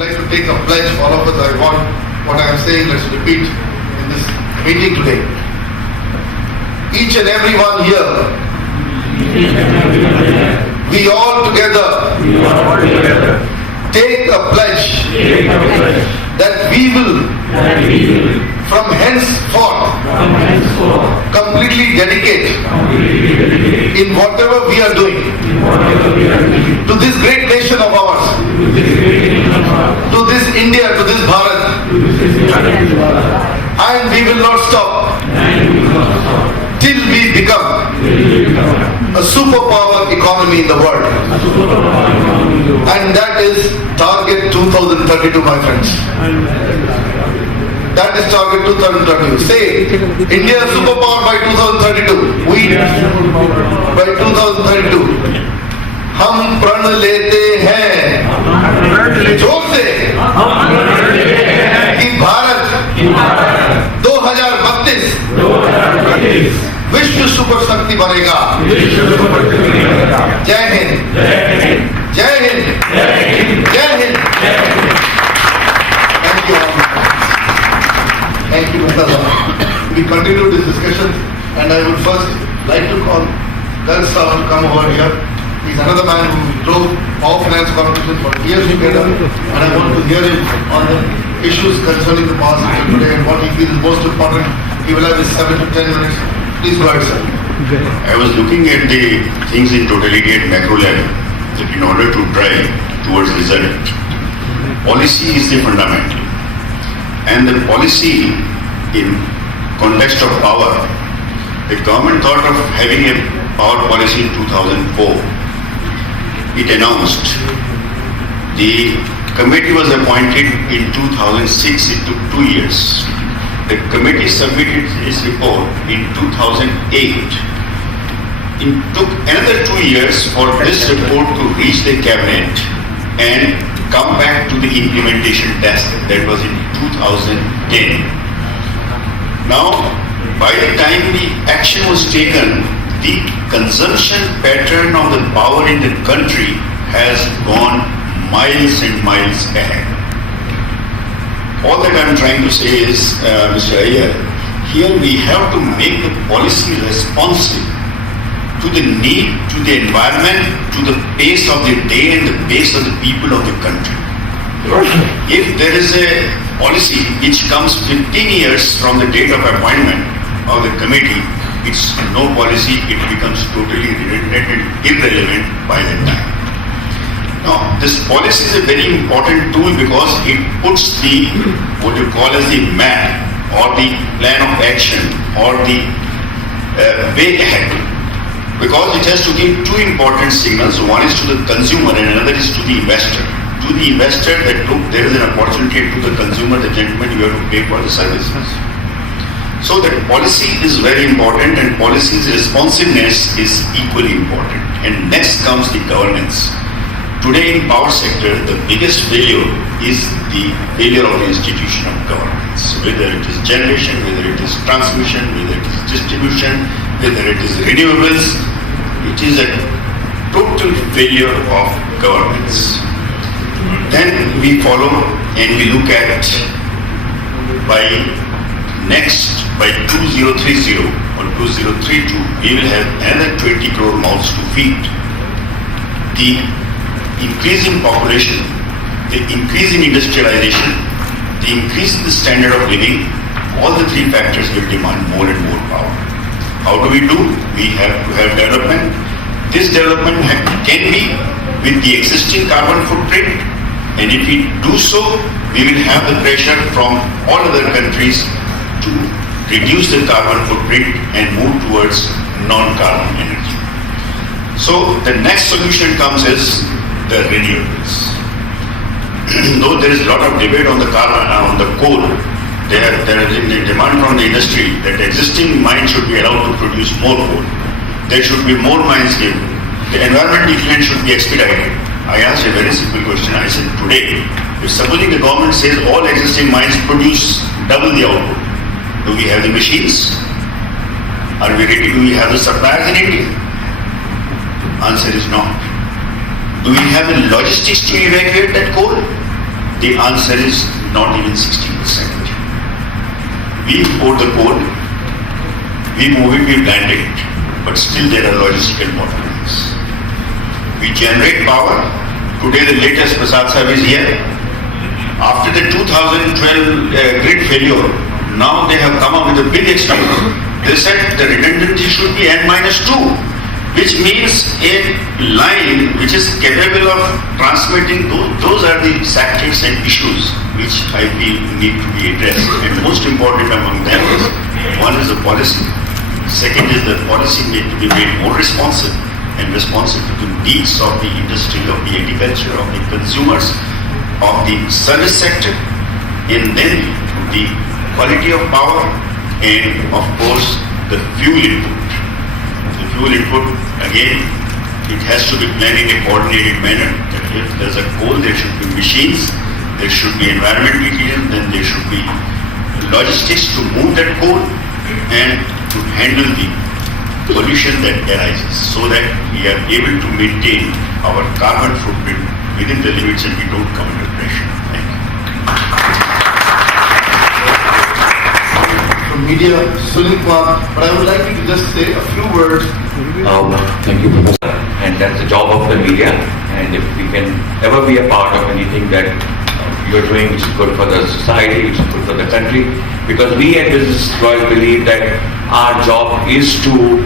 like to take a pledge. All of us, I want what I am saying, let's repeat in this meeting today. Each and every one here, we all together take a pledge that we will from henceforth completely dedicate in whatever we are doing to this great nation of ours, to this India, to this Bharat, and we will not stop till we become a superpower economy in the world. And that is target 2032, my friends. That is target 2032. Say, India superpower by 2032. We by 2032. हम प्रण लेते हैं जोर से कि भारत 2032 विश्व super शक्ति बनेगा। जय हिंद, जय हिंद, जय Hind. Thank you. Thank you, Mr. We continue this discussion, and I would first like to call Garg Sahab to come over here. He's another man who drove Power Finance Corporation for years together, and I want to hear him on the issues concerning the power sector today and what he feels is most important. He will have his 7 to 10 minutes. Please go ahead, sir. I was looking at the things in totality at macro level, that in order to drive towards result, policy is the fundamental. And the policy in context of power, the government thought of having a power policy in 2004. It announced. The committee was appointed in 2006. It took 2 years. The committee submitted its report in 2008. It took another 2 years for this report to reach the cabinet and come back to the implementation test. That was in 2010. Now, by the time the action was taken, the consumption pattern of the power in the country has gone miles and miles ahead. All that I'm trying to say is, Mr. Iyer, here we have to make the policy responsive to the need, to the environment, to the pace of the day and the pace of the people of the country. If there is a policy which comes 15 years from the date of appointment of the committee, it's no policy, it becomes totally redundant and irrelevant by that time. Now, this policy is a very important tool because it puts the, what you call as the map or the plan of action or the way ahead. Because it has to give two important signals. One is to the consumer and another is to the investor. To the investor that look, there is an opportunity, to the consumer, the gentleman, you have to pay for the services. So that policy is very important and policy's responsiveness is equally important. And next comes the governance. Today in power sector, the biggest failure is the failure of the institution of governance. Whether it is generation, whether it is transmission, whether it is distribution, whether it is renewables, it is a total failure of governance. Then we follow and we look at by 2030 or 2032, we will have another 20 crore mouths to feed. The increasing population, the increasing industrialization, the increase in the standard of living, all the three factors will demand more and more power. How do we do? We have to have development. This development can be with the existing carbon footprint, and if we do so, we will have the pressure from all other countries to reduce the carbon footprint and move towards non-carbon energy. So the next solution comes as the renewables. Though there is a lot of debate on the carbon, on the coal, there is a demand from the industry that existing mines should be allowed to produce more coal. There should be more mines given. The environmental clearance should be expedited. I asked a very simple question. I said, today, if supposing the government says all existing mines produce double the output, do we have the machines? Are we ready? Do we have the suppliers in India? Answer is no. Do we have the logistics to evacuate that coal? The answer is not even 60%. We import the coal, we move it, we blend it, but still there are logistical bottlenecks. We generate power. Today the latest Prasad Sahib is here. After the 2012 grid failure, now they have come up with a big excuse. They said the redundancy should be N-2, which means a line which is capable of transmitting those are the sectors and issues which I feel need to be addressed. And most important among them is, one is the policy. Second is the policy need to be made more responsive and responsive to the needs of the industry, of the agriculture, of the consumers, of the service sector, and then the quality of power, and of course the fuel input. The fuel input, again, it has to be planned in a coordinated manner. That if there's a coal, there should be machines, there should be environment material, then there should be logistics to move that coal and to handle the pollution that arises, so that we are able to maintain our carbon footprint within the limits and we don't come under pressure. Thank you. From media, Sunil Kumar, but I would like you to just say a few words. Thank you, Professor. And that's the job of the media. And if we can ever be a part of anything that you're doing which is good for the society, which is good for the country, because we at Business World believe that our job is to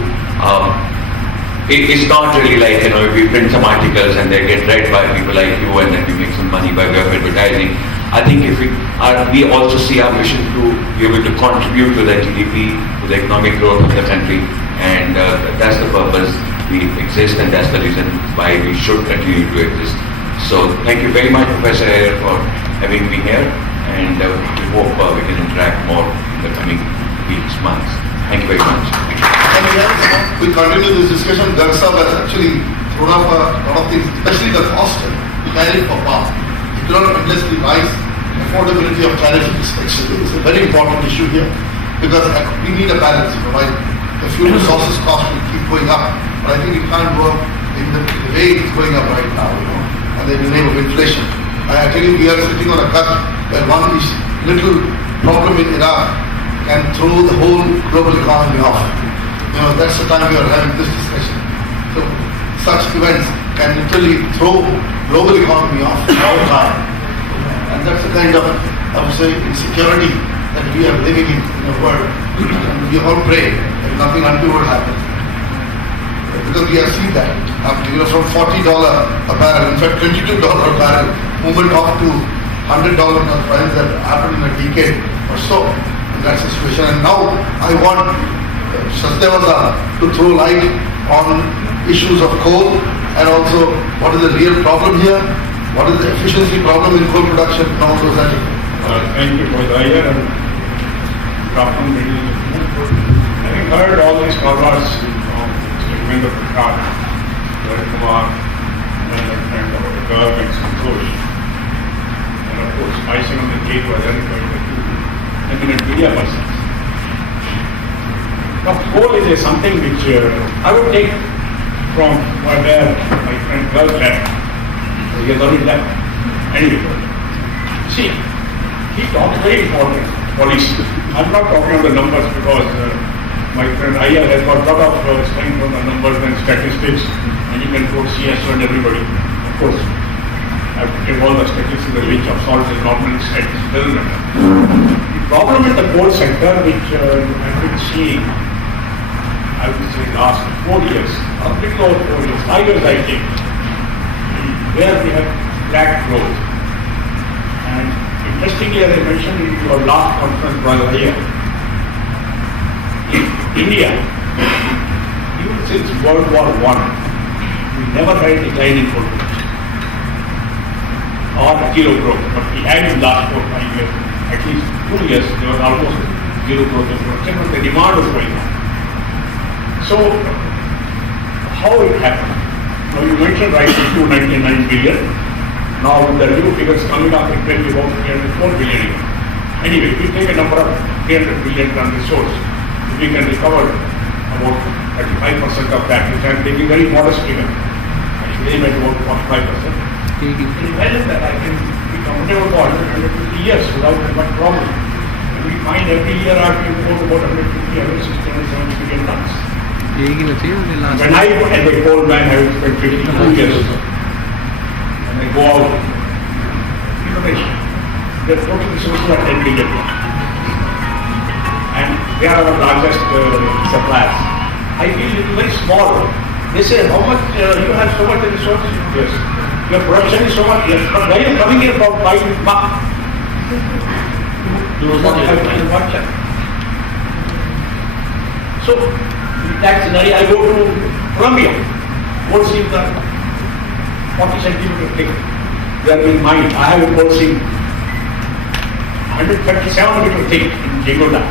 it's not really like, if we print some articles and they get read by people like you and then we make some money by way of advertising. I think if we also see our mission to be able to contribute to the GDP, to the economic growth of the country, and that's the purpose we exist, and that's the reason why we should continue to exist. So thank you very much, Professor Iyer, for having me here, and we hope we can interact more in the coming weeks, months. Thank you very much. And we continue this discussion. Gansab has actually thrown up a lot of things, especially the cost and tariff of power. It will not endlessly rise. Affordability of tariff inspection is a very important issue here, because we need a balance. Right? The fuel resources cost will keep going up, but I think it can't go up in the way it's going up right now, and in the name of inflation. I tell you, we are sitting on a cut where one little problem in Iraq can throw the whole global economy off. That's the time we are having this discussion. So such events can literally throw global economy off all the time. And that's the kind of, I would say, insecurity that we are living in the world. And we all pray that nothing untoward happens. Because we have seen that happening, from $40 a barrel, in fact $22 a barrel, movement up to $100 price that happened in a decade or so in that situation. And now I want Satyavasa to throw light on issues of coal, and also what is the real problem here, what is the efficiency problem in coal production, and all those things. Thank you for the idea, and good afternoon, ladies and gentlemen. Having heard all these covers from Mr. Prasad, Gaurav Kumar, and the government, Santosh, and of course, icing on the cake was everybody, the two eminent media persons. Now, coal is something which I would take from where my friend Gaurav left. He has already left. Anyway, see, he talked very important policy. I'm not talking about the numbers because my friend Iyer has got a lot of strength on the numbers and statistics, and you can quote CSO and everybody. Of course, I have to give all the statistics in the range of salt is normal statistics, doesn't matter. The problem with the coal sector, which I've been seeing, I would say last 4 years, a bit over 4 years, 5 years I think, where we have flat growth. And interestingly, as I mentioned in your last conference while here, in India, even since World War I, we never had a decline in coal production or zero growth, but we had in the last 4 or 5 years, at least 2 years, there was almost zero growth in production, but the demand was going up. So, how it happened? Now you mentioned right 299 billion. Now with the new figures coming up, it may be about 304 billion even. Anyway, we take a number of 300 billion ton resource. We can recover about 35% of that, which I am taking very modest figure. I should aim at about 45%. In that, we comfortable for 150 years without much problem. And we find every year I have to import about 150, 160, 170 million tons. When I, as a coal man, I spent 52 years, and I go out, Indonesia, their total resources are 10 billion tons. And they are our largest suppliers. I feel it is very small. They say, how much, you have so much resources? Yes. Your production is so much, yes. But why are you coming here about 5 bucks? So, in that scenario, I go to Colombia. Coal seams are 40 centimeters thick. They are being mined. I have a coal seam 137 meters thick in Jagoda,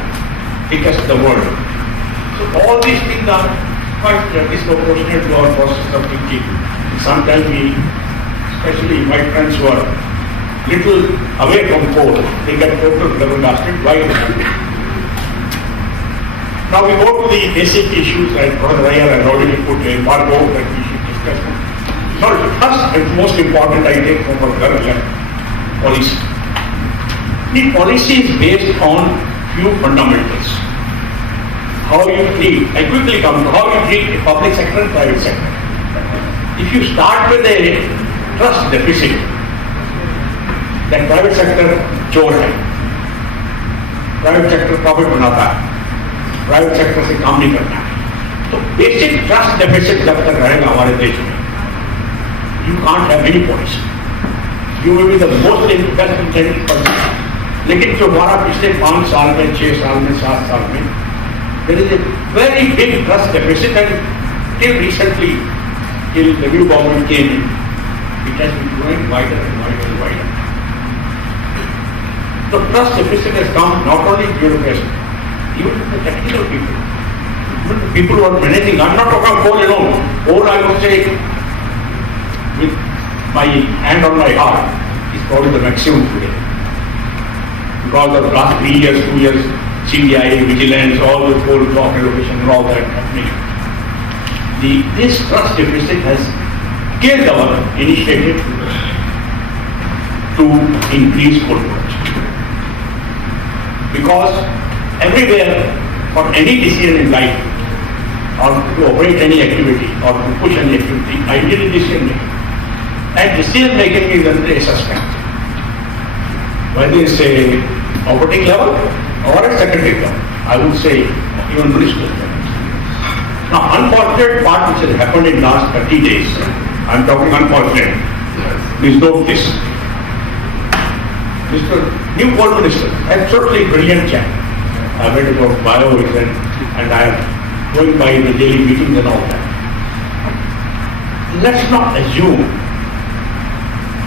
thickest in the world. So all these things are quite disproportionate to our process of thinking. Sometimes we, especially my friends who are little away from coal, they get total flabbergasted. Why? Now we go to the basic issues, and Professor Iyer has already put a embargo that we should discuss. Now, first and most important I take from our government policy. The policy is based on few fundamentals. How you treat, I quickly come to how you treat the public sector and private sector. If you start with a trust deficit, then private sector चोर है, private sector profit बनाता है, private sector से काम नहीं करता है. तो basic trust deficit जब तक रहेगा हमारे देश में, you can't have any policy. You will be the most best intended person. लेकिन जो हमारा पिछले 5 साल में, 6 साल में, 7 साल में, there is a very big trust deficit, and till recently, till the new government came in, it has been growing wider and wider and wider. The trust deficit has come not only in bureaucracy, even to the technical people. Even the people who are managing, I'm not talking about coal alone. Coal, I would say, with my hand on my heart, is probably the maximum today. Because of the last 3 years, 2 years, CBI, vigilance, all the coal block relocation and all that happening. This trust deficit has killed our initiative to increase coal production. Because everywhere, for any decision in life, or to operate any activity, or to push any activity, ideally decision making. And decision making is under a suspect. Whether it's a operating level or at secondary level, I would say even municipal level. Now, unfortunate part which has happened in last 30 days, I'm talking unfortunate, please note this. Mr. New Coal Minister, absolutely brilliant chap. I read about bio and I am going by the daily meetings and all that. Let's not assume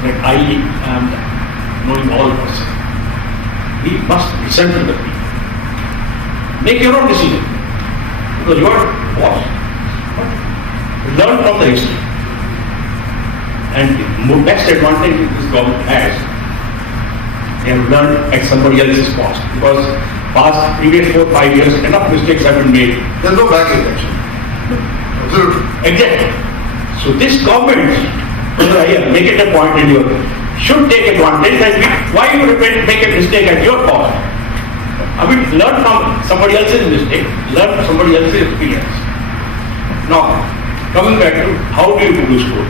that I am knowing all person. We must listen to the people. Make your own decision. Because you are boss. Learn from the history. And the best advantage this government has, they have learned at somebody else's cost. Because previous 4-5 years, enough mistakes have been made. There's no baggage actually. Absolutely. Exactly. So this government, make it a point in your, should take advantage and why you make a mistake at your cost? I mean, learn from somebody else's mistake, learn from somebody else's experience. Now, coming back to how do you produce coal?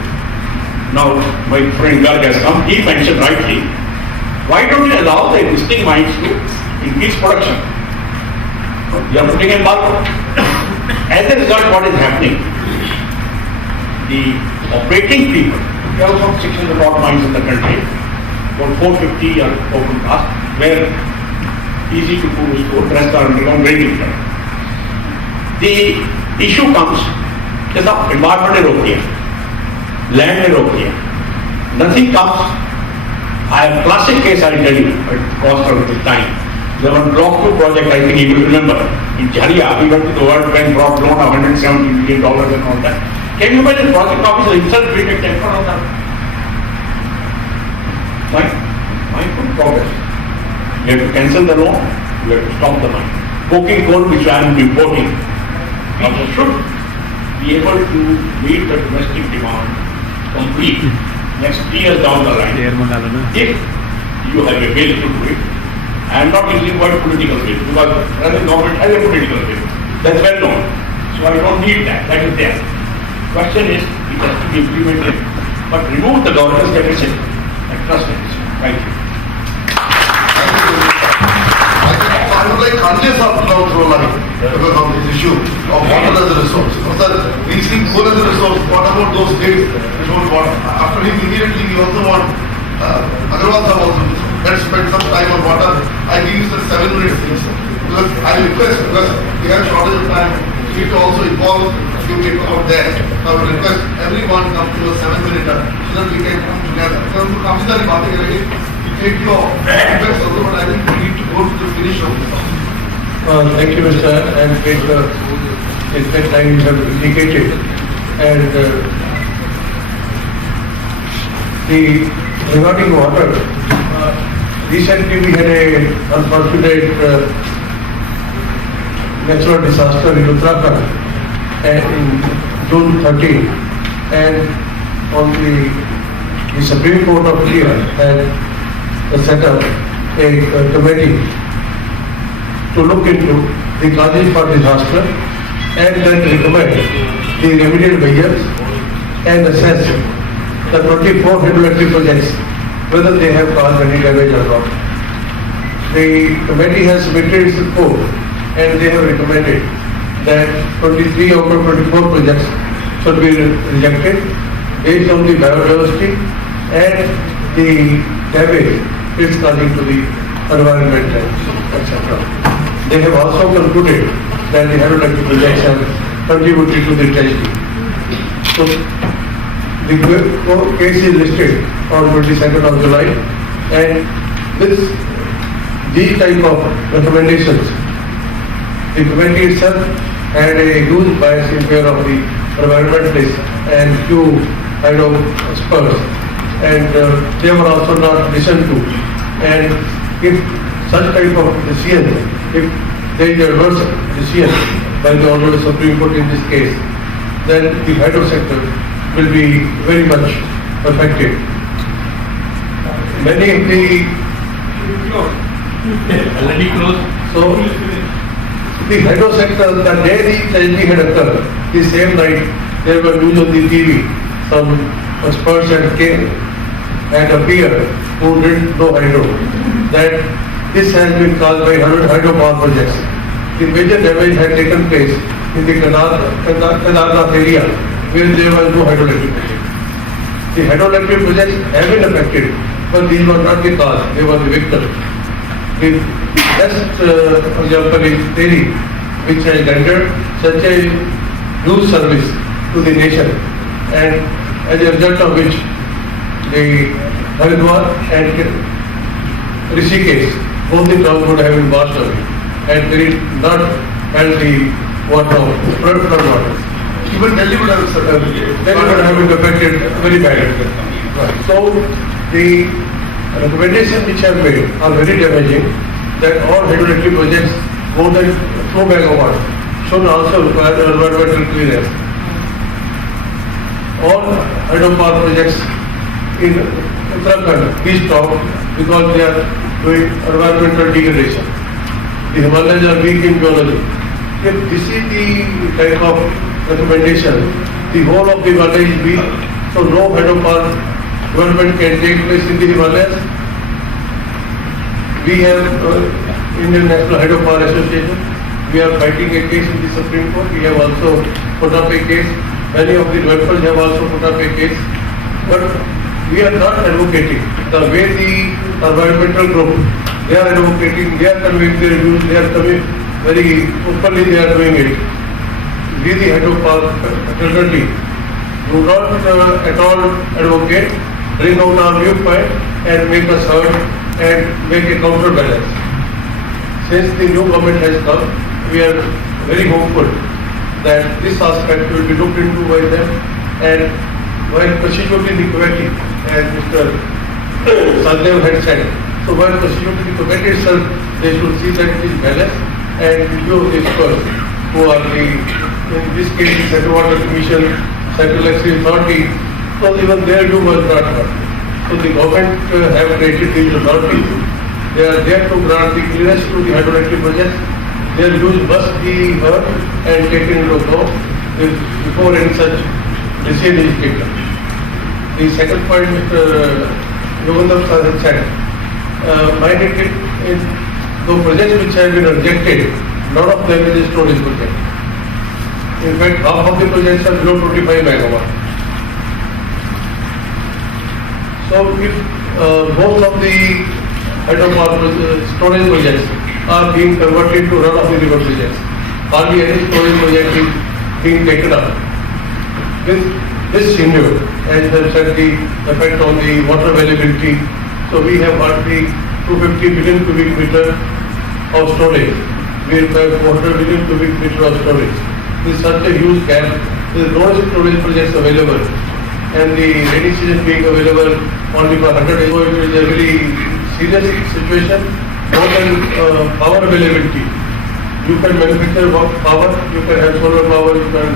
Now, my friend Garg has come, he mentioned rightly, why don't you allow the existing mines to increase production? You are putting embargo. As a result, what is happening? The operating people, there are some 600 odd mines in the country, about 450 are open cast, where easy to produce coal, rest are underground grading. The issue comes, कि सब environment ने रोक दिया, land ने रोक दिया, nothing comes. I have classic case I'll tell you, at cost of the time. There was a Block 2 project, I think you will remember, in Jharia, we went to the World Bank, brought loan of $170 million and all that. Can you imagine project officer himself being a temper on that? Mine progress. You have to cancel the loan, you have to stop the mine. Coking coal which I am importing, should be able to meet the domestic demand complete next 3 years down the line. If you have a will to do it. I am not using word political will because running government has a political will. That's well known. So I don't need that. That is there. Question is, it has to be implemented. But remove the governor's deficit and trust it. Thank you. I would like Kanye Saab now throw light because of this issue of water as a resource. Sir, we see coal as a resource. What about those states which want water? After him, immediately we also want Agarwal Saab also. Let's spend some time on water. I give you the 7 minutes please. Because I request, because we have shortage of time, we need to also involve a few people out there. So I would request everyone come to a 7-minute so that we can come together. Because we come to the take your request also, but I think we need to go to the finish of this. Thank you, Mr. And take the exact time you have indicated. And regarding water, recently we had a unfortunate natural disaster in Uttarakhand in June 13, and on the Supreme Court of India had set up a committee to look into the causes for disaster and then recommend the remedial measures and assess the 24 hydroelectric projects whether they have caused any damage or not. The committee has submitted its report and they have recommended that 23 out of 24 projects should be rejected based on the biodiversity and the damage it's causing to the environment, etc. They have also concluded that the hydroelectric projects have contributed to the tragedy. So, the case is listed on 22nd of July, and with these type of recommendations, the committee itself had a huge bias in favor of the environmentalists and few experts, and they were also not listened to. And if such type of decision, if there is a adverse decision by the Honorable Supreme Court in this case, then the hydro sector will be very much affected. Many of the so the hydro sector, the day the tragedy had occurred, the same night there were news on the TV. Some experts had appeared who didn't know hydro, that this has been caused by hydropower projects. The major damage had taken place in the Kedarnath area where there was no hydroelectric project. The hydroelectric projects have been affected, but these were not the cause, they were the victim. The best example is Tehri, which has rendered such a huge service to the nation, and as a result of which the Haridwar and Rishikesh, both the towns would have been washed away, and they did not held the water, flood water. Even Delhi would have been affected very badly. So the recommendations which have made are very damaging, that all hydroelectric projects more than 2 megawatts should also require environmental clearance. All hydropower projects in Uttarakhand be stopped because they are doing environmental degradation. The Himalayas are weak in geology. If this is the type of recommendation, the whole of the Himalayas is weak, so no hydropower development can take place in the Himalayas. We have Indian National Hydropower Association. We are fighting a case in the Supreme Court. We have also put up a case. Many of the developers have also put up a case. But we are not advocating the way the environmental group, they are advocating, they are conveying their views, they are coming very openly, they are doing it. We, the hydropower fraternity, do not at all advocate, bring out our viewpoint and make us heard and make a counterbalance. Since the new government has come, we are very hopeful that this aspect will be looked into by them, and while constituting the committee, as Mr. Sadhdev had said, so while constituting the committee itself, they should see that it is balanced, and review of the experts who are the, in this case, the Central Water Commission, Central Electricity Authority, so even their view was not heard. So the government have created these authorities. They are there to grant the clearance to the hydroelectric projects. Their use must be heard and taken into account before any such decision is taken. The second point Mr. Yogandar Sir had said, minded in the projects which have been rejected, none of them is a storage project. In fact, half of the projects are below 25 megawatt. So if most of the hydropower storage projects are being converted to run-of-the-river projects, hardly any storage project is being taken up. This scenario has had the effect on the water availability. So we have hardly 250 billion cubic meter of storage. We have 400 billion cubic meter of storage. There is such a huge gap. There is no storage projects available, and the rainy season being available only for 100 days. So it is a very serious situation. More than power availability. You can manufacture power, you can have solar power, you can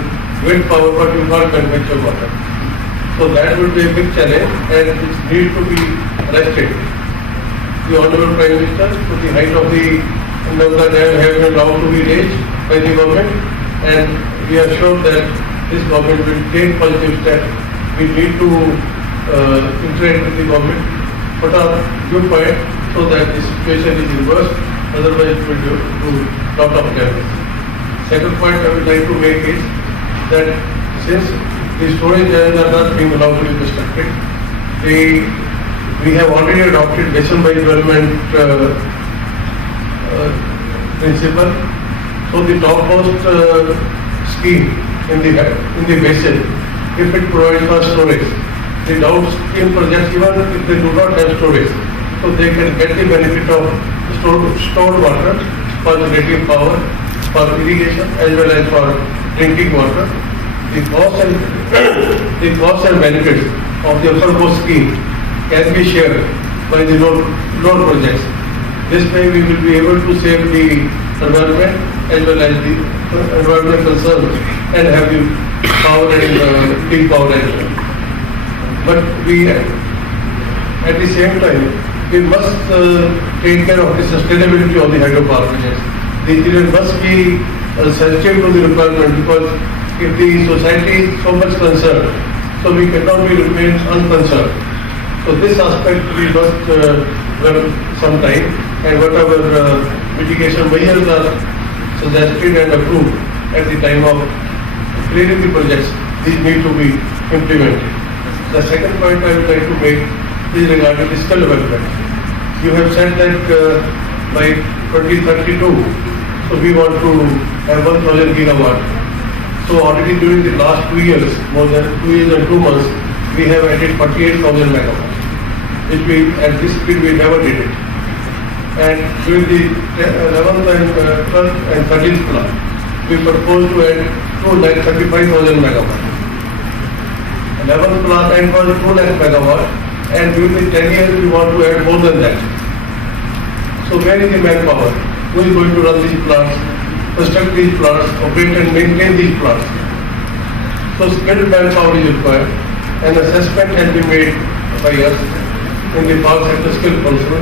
wind power, but you can't manufacture water. So that would be a big challenge, and it needs to be arrested. The Honorable Prime Minister, to the height of the Navda Dam, have been allowed to be raised by the government, and we are sure that this government will take positive steps. We need to interact with the government, put a good point so that the situation is reversed, otherwise it will do lot of damage. Second point I would like to make is that since the storage areas are not being allowed to be constructed, we have already adopted basin by development principle. So the topmost scheme in the basin, if it provides for storage, the downstream projects, even if they do not have storage, so they can get the benefit of stored water for generating power, for irrigation as well as for drinking water. The costs and benefits of the uppermost scheme can be shared by the loan projects. This way we will be able to save the environment as well as the environmental concerns and have the power and clean power as well. But we, at the same time, we must take care of the sustainability of the hydropower projects. The engineer must be sensitive to the requirement, because if the society is so much concerned, so we cannot be remain unconcerned. So this aspect we must learn some time, and whatever mitigation measures are suggested and approved at the time of clearing the projects, these need to be implemented. The second point I would like to make is regarding fiscal development. You have said that by 2032, so we want to have 1,000 gigawatt. So already during the last 2 years, more than 2 years and 2 months, we have added 48,000 megawatts, which we at this speed we never did it. And during the 11th and 12th and 13th plan, we propose to add 235,000 megawatts. 11th plan and was 2 lakh megawatt, and during the 10 years we want to add more than that. So where is the manpower? Who is going to run these plants, construct these plants, operate and maintain these plants? So skilled manpower is required, and assessment has been made by us in the power sector skill council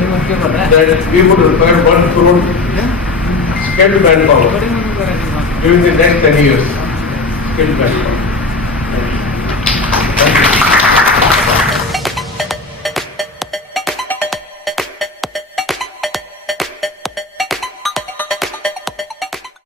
that we would require 1 crore skilled manpower during the next 10 years. Skilled manpower.